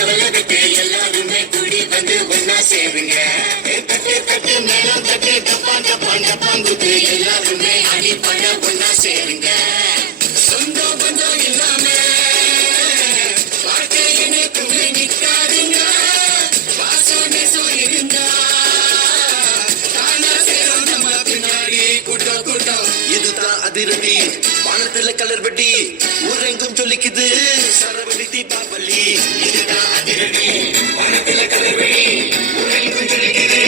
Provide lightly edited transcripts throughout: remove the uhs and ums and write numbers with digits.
கவலை விட்டு எல்லாருமே கூடி வந்து ஒன்னா சேருங்க. தட்டு தட்டு மேளம் தட்டு டப்பா டப்பா டப்பாங்குத்து எல்லாருமே அடிப்பட ஒன்னா சேருங்க. சொந்தம் பந்தம் இல்லாம வாழ்க்கையினே துணை நிற்காதுங்க. பாசம் நேசம் இருந்தா தானா சேரும் நம்ம பின்னாடி கூட்டம் கூட்டம். இதுதான் அதிரடி வானத்துல கலர் வெட்டி ஊரெங்கும் சொல்லிக்குது சரவெடி தீபாவளி. இதுதான் அதிரடி வானத்துல கலர் வெட்டி ஊரெங்கும் சொல்லிக்குது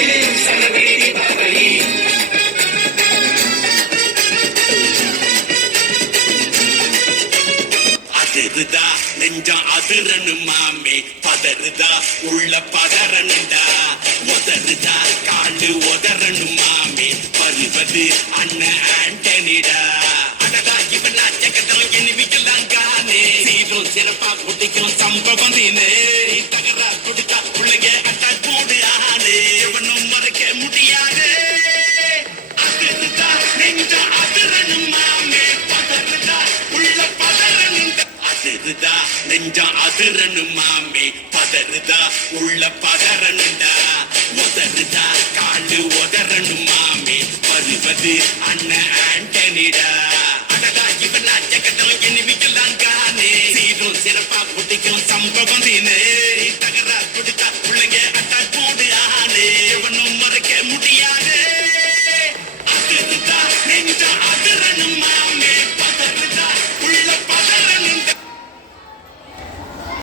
சரவெடி தீபாவளி. அதிருதா நெஞ்சம் அதிரனு மாமே பதறுதா உள்ள பதறனுண்டா. உதறுதா காண்டு உதறனு மாமே பருவது அண்ணன் ஆண்டனிடா. அடடா இவன் ஜெகதம் எனிமிக்கலாம் காணே சீரும் சிறப்பா குட்டிக்கும் சம்பவம் நீனே. தகரா குடிச்சா பிள்ளைங்க அட்டாக் போடு ஆனே எவனும் மறைக்க முடியாது. அதிருதா நெஞ்சம் அதிரனு மாமே பதறுதா உள்ள பதறனுண்டா. அதிருதா நெஞ்சம் அதிரனு மாமே பதறுதா உள்ள பதறனுண்டா. உதறுதா காண்டு உதறனு மாமே பருவது அண்ணன் ஆண்டனிடா.